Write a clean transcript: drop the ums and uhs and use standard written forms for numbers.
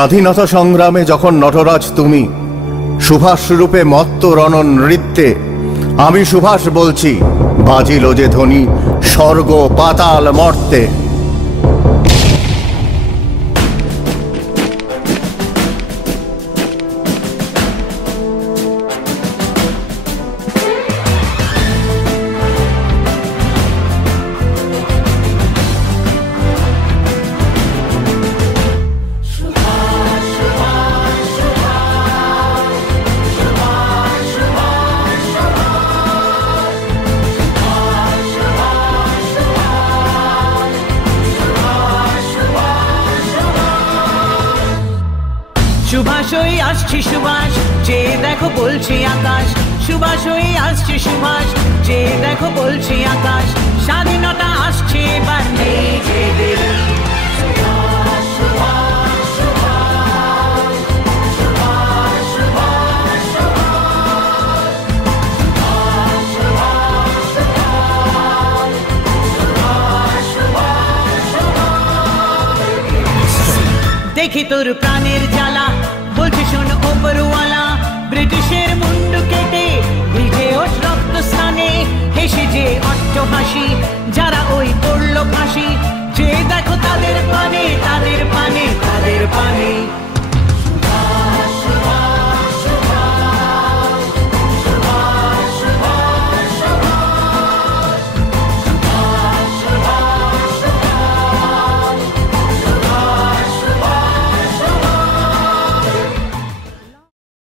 স্বাধীনতা সংগ্রামে যখন নটরাজ তুমি সুভাষ রূপে মত্ত রণন নৃত্যে, আমি সুভাষ বলছি, বাজিল যে ধ্বনি স্বর্গ পাতাল মর্তে। সুভাষ হয়ে আসছে সুভাষ, যে দেখো বলছে আকাশ। সুভাষ হয়ে আসছে সুভাষ, যে দেখো বলছে আকাশ। স্বাধীনতা আসছে এবার নিজেদের। দেখি তোর প্রাণের জ্বালা, বলছে শোন ওপরওয়ালা। ব্রিটিশের মুন্ডু কেটে ভিজে ওঠ রক্ত স্নানে, হেসে যে অট্ট হাসি যারা ওই পড়লো ফাঁসি। যে দেখো তাদের পানে, তাদের পানে, তাদের পানে।